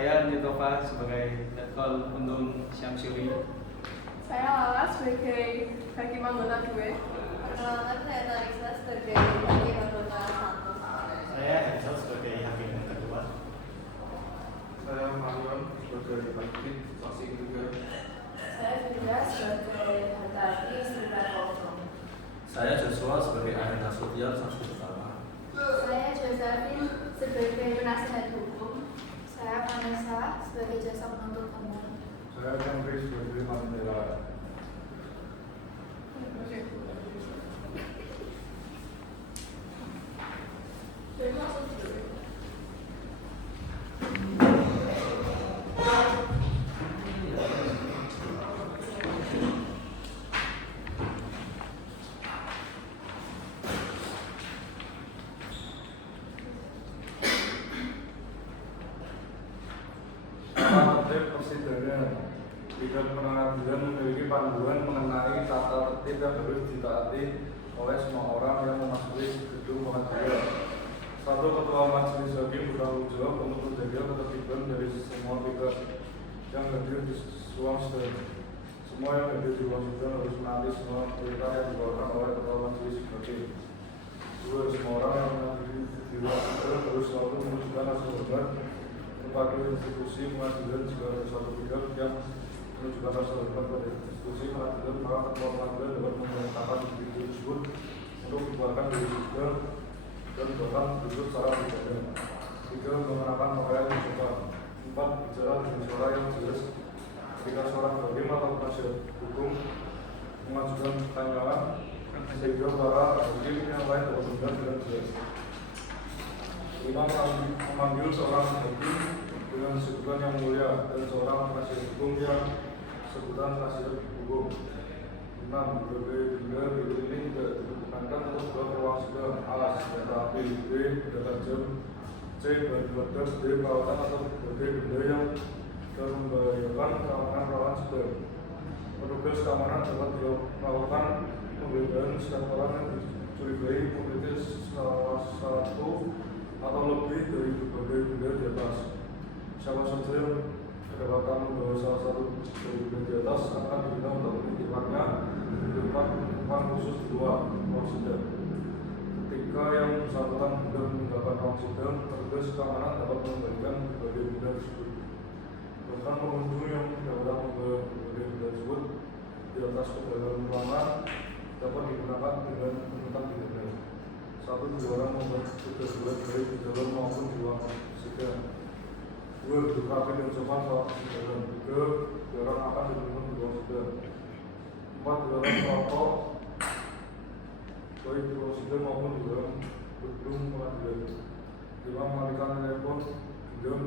Saya Nitova sebagai Letkol Undun Syamsuri. Saya Lala sebagai Hakim Anggota 2. Perkenalkan, saya Tarisa sebagai Hakim Anggota 1. Saya Edsel sebagai Hakim yang kedua. Saya Marion sebagai Hakim saksi ketiga. Saya Fitria sebagai Hartati Sri Kosong. Saya Joshua sebagai ahli Nasution saksi pertama. Saya Josephine sebagai penasihat hukum. Saya Vanessa sebagai jasa penuntut umum. Saya Henry sebagai Mandela. Tertib persidangan. Jika pengadilan memiliki panduan mengenai tata tertib yang harus ditaati oleh semua orang yang memasuki gedung pengadilan. 1. Ketua Majelis Hakim bertanggung jawab untuk menjaga ketertiban dari semua pihak yang hadir di ruang sidang. Semua yang hadir di ruang sidang harus menaati semua perintah yang dikeluarkan oleh Ketua Majelis Hakim. 2. Semua orang yang menghadiri di ruang sidang harus selalu menunjukkan rasa hormat kepada institusi pengadilan. Jika ada suatu pihak yang menunjukkan rasa hormat pada institusi pengadilan, maka ketua pengadilan dapat memerintahkan individu tersebut untuk dikeluarkan dari sidang dan bahkan duduk secara pribadi. 3. Mengenakan pakaian yang sopan. 4. Bicara dengan suara yang jelas. Ketika seorang hakim atau penasihat hukum mengajukan pertanyaan, sehingga para hakim yang lain dapat mendengar dengan jelas. 5. Memanggil seorang hakim dengan sebutan yang mulia dan seorang penasihat hukum yang sebutan penasihat hukum. 6. Berbagai benda berikut ini tidak diperkenankan untuk dibawa ke ruang sidang: A. Senjata api, B. Benda tajam, C. Bahan peledak, D. Perawatan atau berbagai benda yang membahayakan keamanan ruangan sidang. Petugas keamanan dapat melakukan penggeledahan setiap orang yang dicurigai memiliki salah satu atau lebih dari berbagai benda di atas. Siapa saja yang kedapatan membawa salah satu dari benda di atas akan diminta untuk menitipkannya di tempat khusus di luar ruang sidang. Ketika yang bersangkutan hendak meninggalkan ruang sidang, petugas keamanan dapat mengembalikan berbagai benda tersebut. Bahkan pengunjung yang kedapatan membawa berbagai benda tersebut di atas ke dalam ruangan dapat digunakan dengan menggunakan pidana. 1. Dilarang membuat tugas buat baik di dalam maupun di luar sidang. 2. Berpakaian dan sopan saat persidangan. 3. Dilarang makan dan minum di ruang sidang. 4. Dilarang merokok baik di ruang sidang maupun di dalam gedung pengadilan. 5. Mengalihkan telepon genggam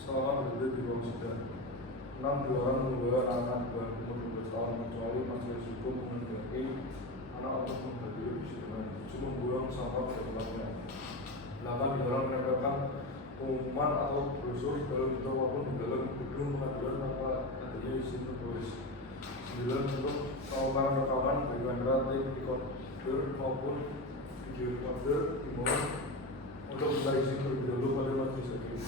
selama berada di ruang sidang. 6. Dilarang membawa anak-anak di bawah umur 12 tahun kecuali majelis hukum menghendaki anak untuk menghadiri persidangan. 7. Membuang sampah pada tempatnya. 8. Dilarang menempelkan pengumuman atau brosur di dalam gedung maupun di dalam gedung pengadilan tanpa adanya izin tertulis. 9. Untuk melakukan rekaman dari kamera tape recorder maupun video recorder dimohon untuk minta izin terlebih dahulu pada majelis hakim.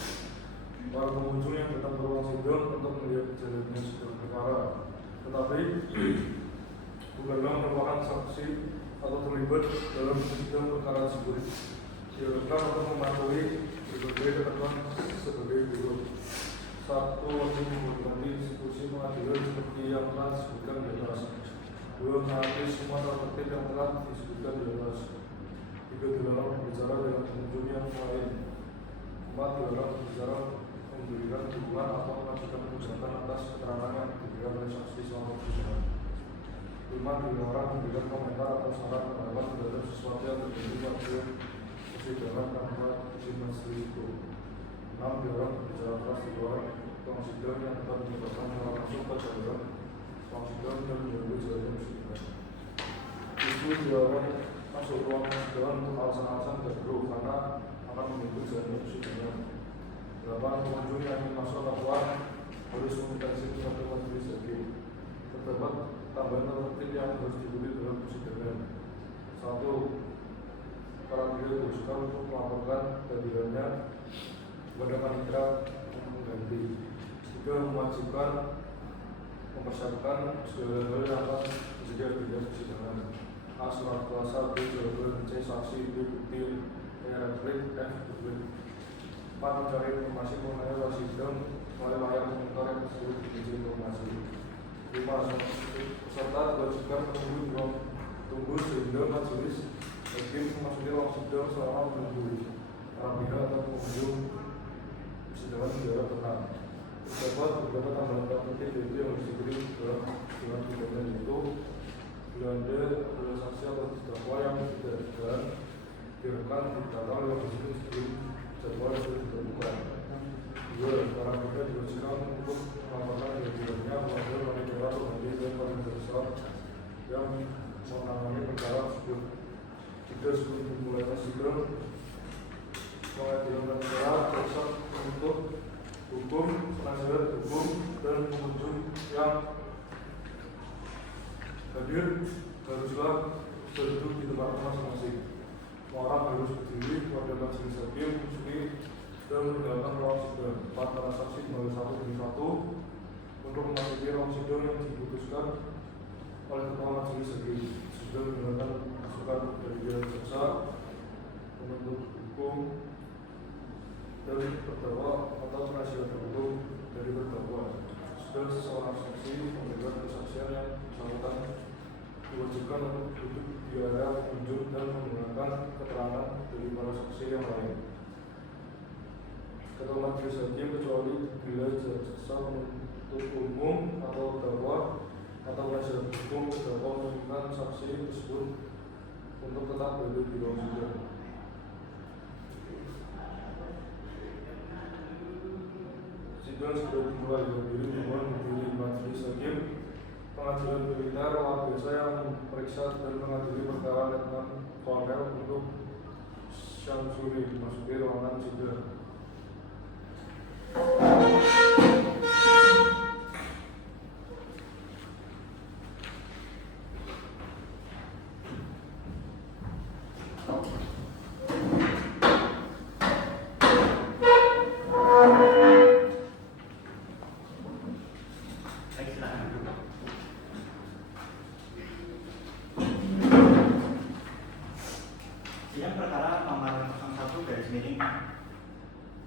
Para pengunjung yang datang ke ruang sidang untuk melihat jalannya sidang perkara, tetapi bukanlah merupakan saksi atau terlibat dalam sidang perkara tersebut, diharapkan untuk mematuhi berbagai ketentuan sebagai berikut. 1. Wajib menghormati institusi pengadilan seperti yang telah disebutkan di atas. 2. Menaati semua tata tertib yang telah disebutkan di atas. 3. Dilarang berbicara dengan pengunjung yang lain. 4. Dilarang berbicara memberikan dukungan atau mengajukan gugatan atas keterangan yang diberikan oleh saksi selama persidangan. 5. Dilarang memberikan komentar atau saran pendapat terhadap sesuatu yang terjadi pada persidangan tanpa izin majelis hukum. 6. Dilarang berbicara keras di luar ruang sidang yang dapat menyebabkan orang masuk ke dalam ruang sidang dan mengganggu jalannya persidangan. 7. Dilarang masuk ruang sidang untuk alasan-alasan tidak perlu karena akan mengganggu jalannya persidangan. 8. Pengunjung yang ingin masuk atau keluar harus meminta izin kepada majelis hakim. Terdapat tambahan tertib yang harus diikuti dalam persidangan. 1. Para pihak berusaha untuk melaporkan kehadirannya kepada panitia ganti. Juga mewajibkan mempersiapkan segala hal yang akan terjadi di persidangan. A. Surat kuasa, B. Jawaban, C. Saksi, D. Bukti, E. Replik, F. Debit. 4. Mencari informasi mengenai ruang sidang melalui layar monitor yang tersebut dikunci informasi. 5. Peserta diwajibkan tunggu sehingga majelis hakim memasuki ruang sidang selama menunggu para pihak atau pengunjung persidangan menjadi tenang. Terdapat beberapa tambahan penting yaitu yang harus diberi dalam persidangan pidana, yaitu Belanda adalah saksi atau terdakwa yang tidak direkam didatang oleh majelis sebelum jadwal sudah ditentukan. 2. Para pihak diwajibkan untuk melaporkan kejadiannya kepada panitia pengganti dan panitia besar yang menangani perkara tersebut. 3. Sebelum dimulainya sidang, pengadilan perkara jaksa penuntut hukum, penasihat hukum, dan pengunjung yang hadir haruslah berduduk di tempat masing-masing. Orang harus berdiri pada majelis hakim dan meninggalkan ruang sidang. 4. Para saksi melalui satu demi satu untuk memasuki ruang sidang yang diputuskan oleh ketua majelis hakim. Sudah mendengarkan masukan dari jaksa, penuntut hukum, dari terdakwa atau penasihat hukum dari terdakwa. Sudah seorang saksi memberikan kesaksian yang bersangkutan diwajibkan untuk duduk di area pengunjung dan menggunakan keterangan dari para saksi yang lain. Ketua majelis hakim kecuali bila jaksa penuntut umum atau terdakwa atau penasihat hukum terdakwa menunjukkan saksi tersebut untuk tetap berada di ruang sidang. Sidang sudah dimulai. Berdiri mohon berdiri majelis hakim pengadilan militer luar biasa yang memeriksa dan mengadili perkara Letnan Kolonel untuk Syamsuri memasuki ruangan sidang. Sidang perkara nomor 01 garis miring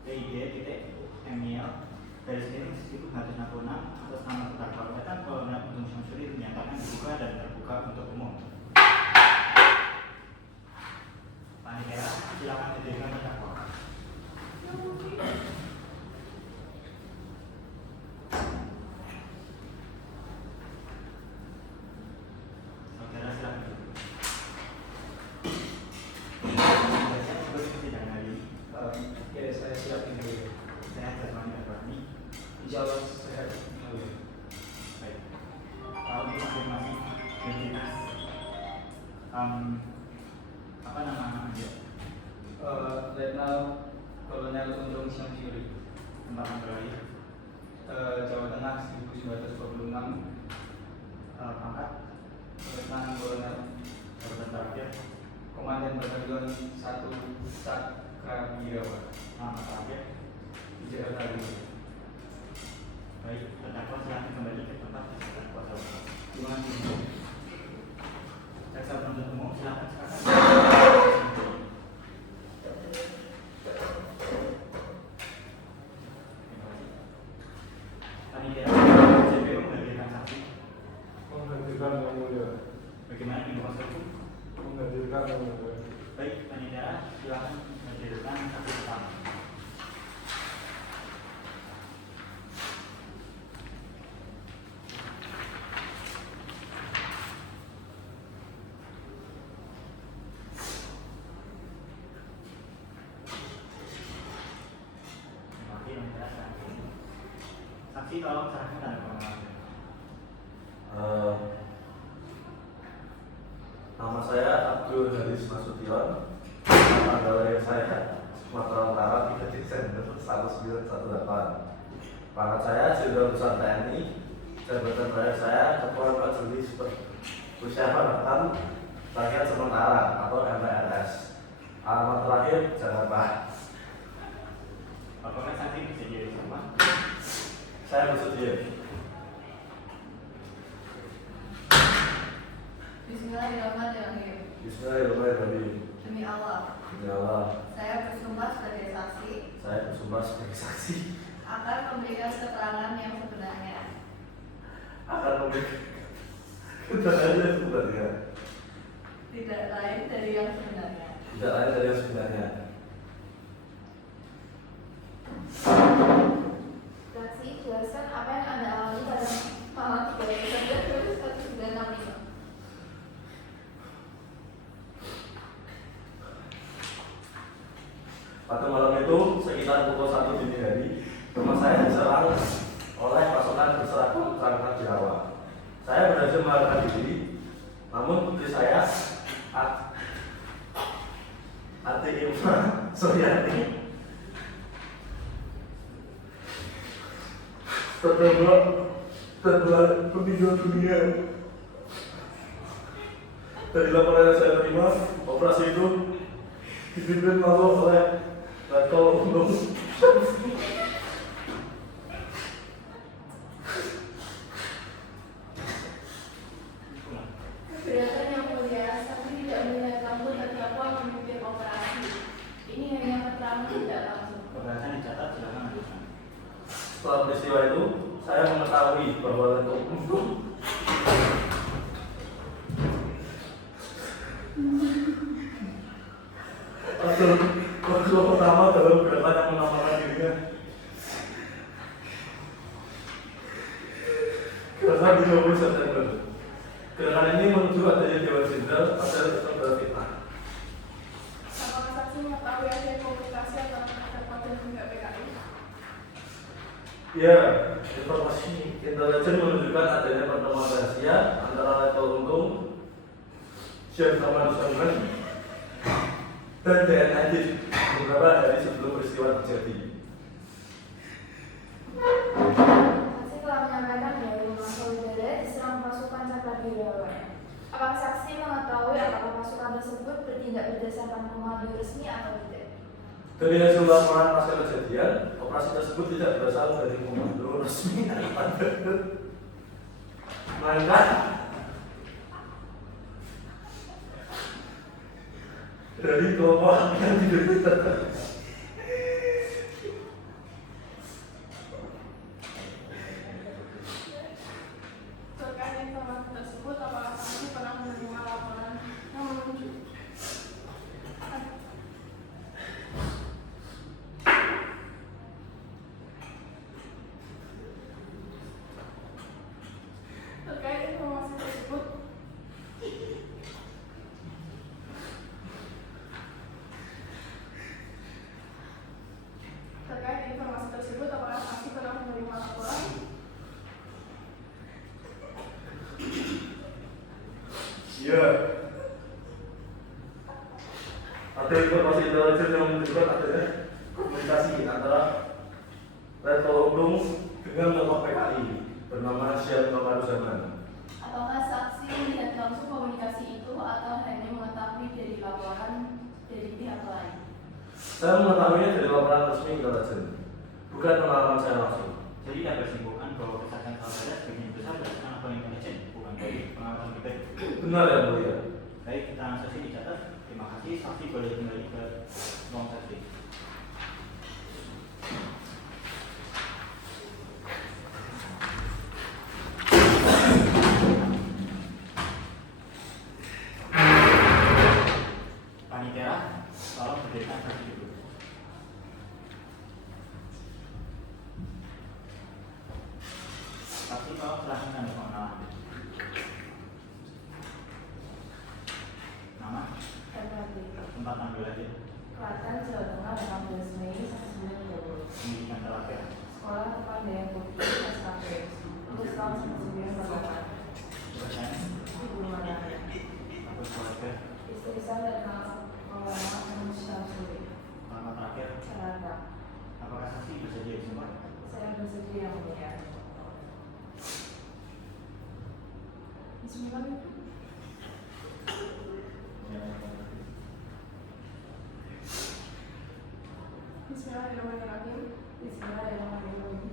PID.MIL garis miring 1966 atas nama terdakwa Letnan Kolonel Ujung Syamsuri dinyatakan dibuka dan terbuka untuk umum. Panitia, silakan didirikan terdakwa. Saudara silakan duduk. Ya, saya siap ini. Sehat jasmani dan rohani. Insya Allah sehat. Baik. Untuk konfirmasi identitas, apa nama Anda? Letnan Kolonel Undung Syamsuri, Tempat Anda lahir, Jawa Tengah 1926, pangkat, Letnan Kolonel, jabatan terakhir, Komandan Batalion 1 Cakrabirawa, nama terakhir. Jakarta Timur. Baik, terdakwa silakan kembali ke tempat disebut kuasa hukum. Terima kasih. Jaksa penuntut umum silakan sekarang. Panitia, JPU menghadirkan saksi. Menghadirkan yang mulia. Bagaimana di kuasa hukum? Menghadirkan yang mulia. Baik, panitia silakan menghadirkan saksi pertama. Saksi tolong serahkan tanda pengenalan. Nama saya Abdul Haris Nasution. Tanggal lahir saya Sumatera Utara 3 Desember 1918. Pangkat saya Jenderal Besar TNI. Jabatan terakhir saya Ketua Majelis Permusyawaratan Rakyat Sementara atau MPRS. Alamat terakhir Jakarta. Apakah saksi bisa jadi sama? Saya bersedia. Bismillahirrahmanirrahim. Bismillahirrahmanirrahim. Demi Allah, Demi Allah, saya bersumpah sebagai saksi saya bersumpah sebagai saksi akan memberikan keterangan yang sebenarnya, akan memberikan keterangan yang sebenarnya, tidak lain dari yang sebenarnya. tidak lain dari yang sebenarnya. Saksi, jelaskan apa yang Anda alami pada malam 3 Desember 1965. Pada malam itu sekitar pukul 1 dini hari, rumah saya diserang oleh pasukan berseragam tentara Jawa. Saya berhasil melarikan diri, namun putri saya, Ati Irma Suryani, tertembak meninggal dunia. Dari laporan yang saya terima, operasi itu dipimpin langsung oleh Letkol Undung. Keberatan yang mulia, saksi tidak melihat kamu terdakwa memimpin operasi. Ini hanya keterangan tidak langsung. Keberatan dicatat, silakan lanjutkan. Setelah peristiwa itu, saya mengetahui bahwa Letkol Undung Waktu pertama dalam gerakan yang menamakan dirinya Gerakan 30 September. Gerakan ini menuju adanya Dewan Jenderal agar tetap berfitnah. Apakah saksi mengetahui ada komunikasi antara terdakwa dan pihak PKI? Ya, informasi intelijen menunjukkan adanya pertemuan rahasia antara Letkol Undung, Syekh Ahmad Usman, dan DNID beberapa hari sebelum peristiwa terjadi. Saksi telah menyampaikan bahwa rumah saudara diserang pasukan Cakradirawan. Apakah saksi mengetahui apakah pasukan tersebut bertindak berdasarkan komando resmi atau tidak? Dari hasil laporan pasca kejadian, operasi tersebut tidak berasal dari komando resmi melainkan dari kelompok yang tidak Terkait informasi tersebut, apakah saksi pernah menerima laporan yang menunjukkan apakah saksi pernah menerima laporan? Iya. Ada informasi intelijen yang menunjukkan adanya komunikasi antara Letkol Undung dengan tokoh PKI bernama Syekh Ahmad Usman. Apakah saksi melihat langsung komunikasi itu atau hanya mengetahui dari laporan dari pihak lain? Saya mengetahuinya dari laporan resmi intelijen, bukan pengalaman saya langsung. Jadi ada kesimpulan bahwa kesaksian saudara sebagian besar berdasarkan laporan intelijen, bukan dari pengalaman kita. Benar ya mulia. Baik, kita sesi dicatat. Terima kasih. Saksi boleh kembali ke ruang saksi. Panitia, tolong berdirikan saksi dulu. Saksi tolong silahkan tanda pengenalan. Nama, tempat tampil aja. Klaten, Jawa Tengah, 18 Mei 1920. Pendidikan terakhir. Sekolah Kepandaian Putri, SKP. Lulus tahun 1948. Pertanyaan, Ibu rumah tangga. atau keluarga. Istri saya adalah Maulana Syamsuri. Nama terakhir. Jakarta. Apakah saksi bersedia disumpah? Saya bersedia yang mulia. Bismillah. Bismillahirrahmanirrahim. Bismillahirrahmanirrahim.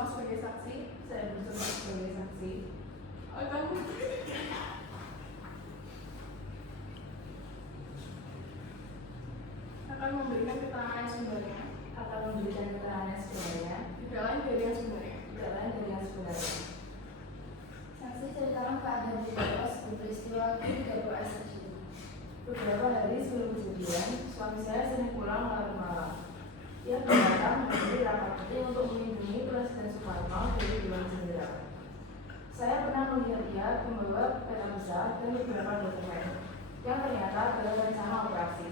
bersumpah sebagai saksi Saya bersumpah sebagai saksi akan memberikan keterangan yang sebenarnya akan memberikan keterangan yang sebenarnya, tidak lain dari yang sebenarnya. tidak lain dari yang sebenarnya. Saksi ceritakan keadaan di bawah sebelum peristiwa G30S terjadi. Beberapa hari sebelum kejadian, suami saya sering pulang larut malam. Ia datang menghadiri rapat penting untuk melindungi Presiden Soekarno dari Dewan Jenderal. Saya pernah melihat dia membawa peta besar dan beberapa dokumen yang ternyata adalah rencana operasi.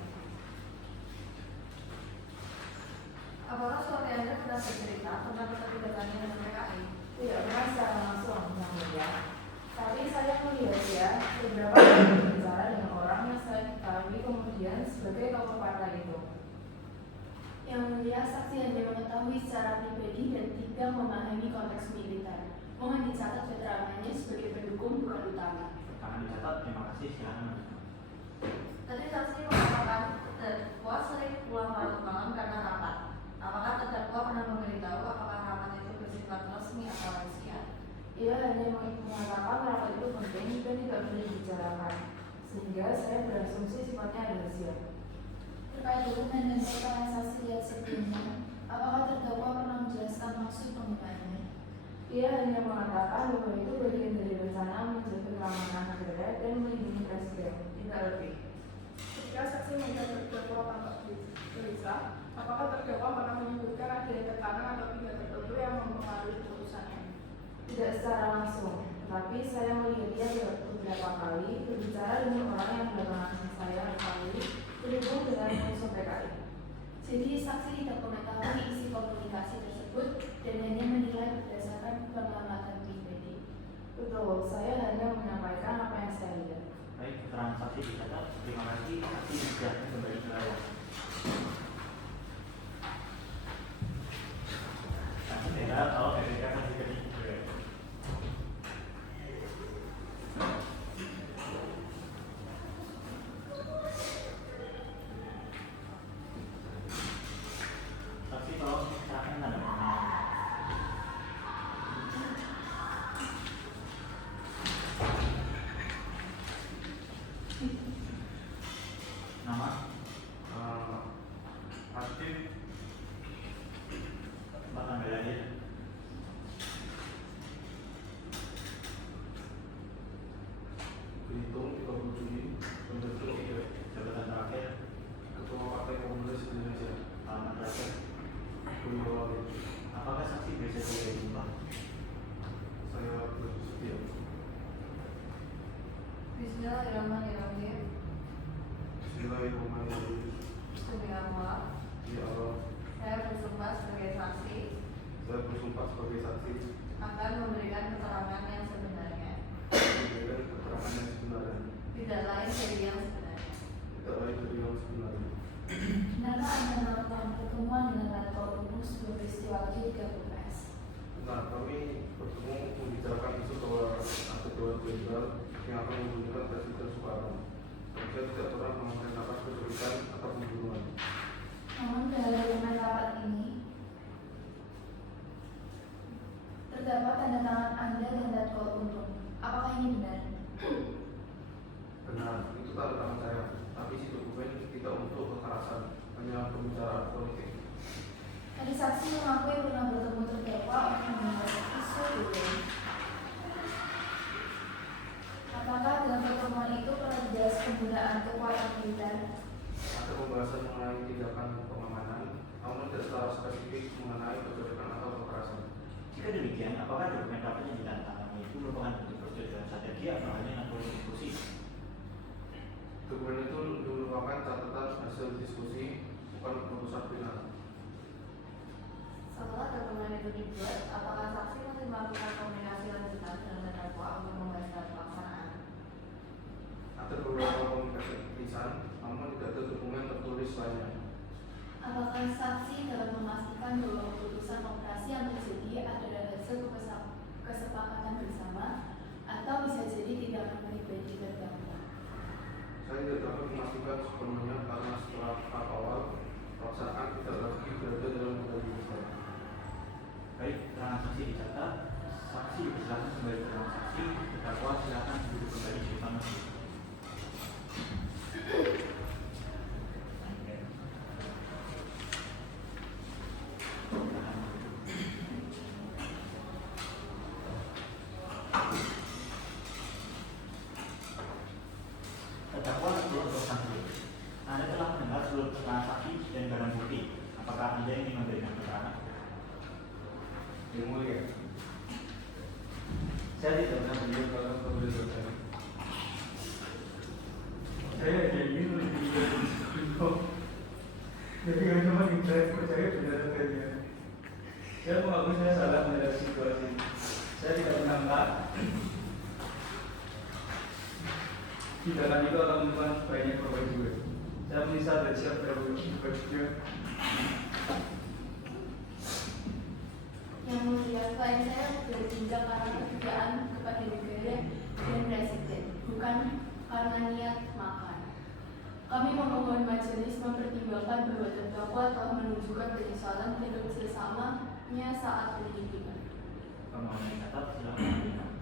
Apakah suami Anda pernah bercerita tentang keterlibatannya dengan PKI? Tidak pernah secara langsung, Yang Mulia. Tapi saya melihat dia beberapa kali berbicara dengan orang yang saya ketahui kemudian sebagai tokoh partai itu. Yang mulia, saksi hanya mengetahui secara pribadi dan tidak memahami konteks militer. Mohon dicatat keterangannya sebagai pendukung bukan utama. Akan dicatat. Terima kasih. Silakan. Tadi saksi mengatakan terdakwa sering pulang larut malam karena rapat. Apakah terdakwa pernah memberitahu apakah rapat itu bersifat resmi atau rahasia? Ia hanya mengatakan rapat itu penting dan tidak boleh dibicarakan, sehingga saya berasumsi sifatnya rahasia. Terkait dokumen dan keterangan saksi lihat sebelumnya, apakah terdakwa pernah menjelaskan maksud penggunaannya? Ia hanya mengatakan bahwa itu bagian dari rencana menjaga keamanan negara dan melindungi presiden, tidak lebih. Ketika saksi melihat terdakwa tampak gelisah, apakah terdakwa pernah menyebutkan adanya tekanan atau pihak tertentu yang mempengaruhi keputusannya? Tidak secara langsung, tetapi saya melihat dia beberapa kali berbicara dengan orang yang belakangan saya ketahui berhubung dengan unsur PKI. Jadi saksi tidak mengetahui isi komunikasi tersebut dan hanya menilai berdasarkan pengamatan pribadi. Betul, saya hanya menyampaikan apa yang saya lihat. Baik, keterangan saksi dicatat. Terima kasih. Saksi silakan kembali ke layar. Saksi beda kalau BPK kan juga dibuat. Saksi tolong silakan tanda tangan. Nama? Aktif Tempat tanggal lahir. Belitung 30 Juli Bentuk Jabatan terakhir. Ketua Partai Komunis Indonesia Alamat terakhir. Boyolali. Apakah saksi bisa disumpah? Saya bersedia. Bismillahirrahmanirrahim. Bismillahirrahmanirrahim. Demi Allah, Ya Allah, saya bersumpah sebagai saksi saya bersumpah sebagai saksi akan memberikan keterangan yang sebenarnya, memberikan keterangan yang sebenarnya, tidak lain dari yang sebenarnya. tidak lain dari yang sebenarnya. Benarkah Anda melakukan pertemuan dengan Letkol Umum sebelum peristiwa G30S? Nah, kami bertemu membicarakan isu bahwa ada Dewan Jenderal yang akan menghubungkan Presiden Soekarno. Saya tidak pernah memerintahkan penculikan atau pembunuhan. Namun dalam dokumen rapat ini terdapat tanda tangan Anda dan Letkol Umum. Apakah ini benar? Benar, itu tanda tangan saya. Tapi si dokumen tidak untuk kekerasan, hanya pembicaraan politik. Tadi saksi mengakui pernah bertemu terdakwa untuk membahas isu itu. Apakah dalam pertemuan itu pernah dibahas penggunaan kekuatan militer? Ada pembahasan mengenai tindakan pengamanan, namun tidak secara spesifik mengenai penculikan atau kekerasan. Jika demikian, apakah dokumen rapat yang ditandatangani itu merupakan bentuk persetujuan strategi atau hanya nampung diskusi? Dokumen itu merupakan catatan hasil diskusi, bukan keputusan final. Setelah dokumen itu dibuat, apakah saksi masih melakukan komunikasi lanjutan dengan terdakwa untuk membahas pelaksanaan? Ada beberapa komunikasi tulisan, namun tidak ada dokumen tertulis lainnya. Apakah saksi dapat memastikan bahwa keputusan operasi yang terjadi adalah hasil kesepakatan bersama atau bisa jadi tindakan pribadi terdakwa? Saya tidak dapat memastikan sepenuhnya karena setelah tahap awal pelaksanaan tidak lagi berada dalam kendali besar. Baik, keterangan saksi silakan kembali ke ruang saksi. Terdakwa silakan duduk kembali di depan majelis. Terdakwa seluruh saksi. Anda telah mendengar seluruh keterangan saksi dan barang bukti. Apakah Anda ingin memberikan keterangan? Yang mulia, saya tidak pernah melihat kalau kemudian terjadi. Saya hanya ingin lebih dari sekolah. Jadi nggak cuma saya percaya benar adanya. Saya mengakui saya salah melihat situasi. Saya tidak menyangka tindakan itu akan membuat banyak korban jiwa. Saya menyesal dan siap berpikir. Yang mulia, klien saya bertindak karena kedugaan kepada negara dan presiden, bukan karena niat makar. Kami memohon majelis mempertimbangkan bahwa terdakwa telah menunjukkan penyesalan dan kerjasamanya saat penyidikan. Permohonan dicatat, silakan.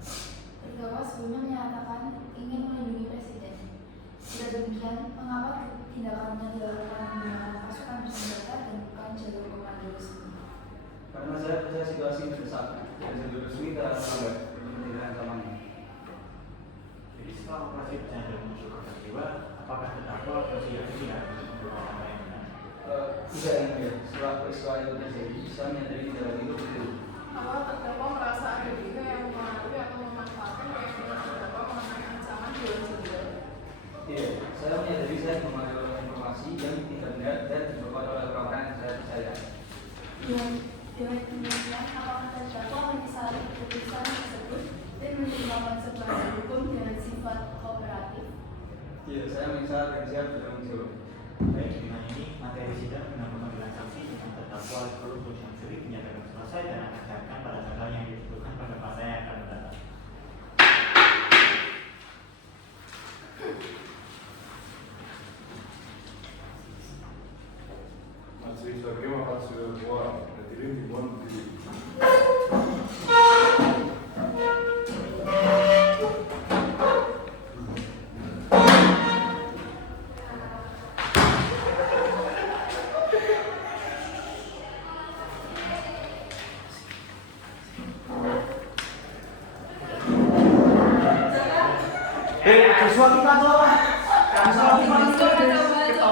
Terdakwa sebelumnya menyatakan ingin melindungi presiden. Jika demikian, mengapa tindakannya dilakukan menggunakan pasukan bersenjata dan bukan jalur komando resmi? Karena saya percaya situasi mendesak dan jalur resmi terlalu lambat untuk menghilangkan ancamannya. Jadi setelah operasi berjalan dan muncul korban jiwa, apakah terdakwa bersedia tidak untuk orang lain benar? Tidak yang mulia, setelah peristiwa itu terjadi, saya menyadari tindakan itu betul. Apakah terdakwa merasa ada pihak yang mempengaruhi atau memanfaatkan keyakinan terdakwa mengenai ancaman dewan jenderal? Iya, saya menyadari saya dipengaruhi oleh informasi yang tidak benar dan dibawa oleh orang-orang yang saya percaya. Dengan demikian, apakah terdakwa menyesali keputusan tersebut dan menerima konsekuensi hukum dengan sifat kooperatif? Iya, saya menyesal dan siap bertanggung jawab. Baik, dengan ini materi sidang dengan pemanggilan saksi dengan terdakwa Luhut Syamsuri dinyatakan selesai dan akan dilakukan pada tanggal yang ditentukan pada masa yang akan mendatang. Majelis hakim akan segera keluar. Hadirin dimohon berdiri. Joshua kita tuh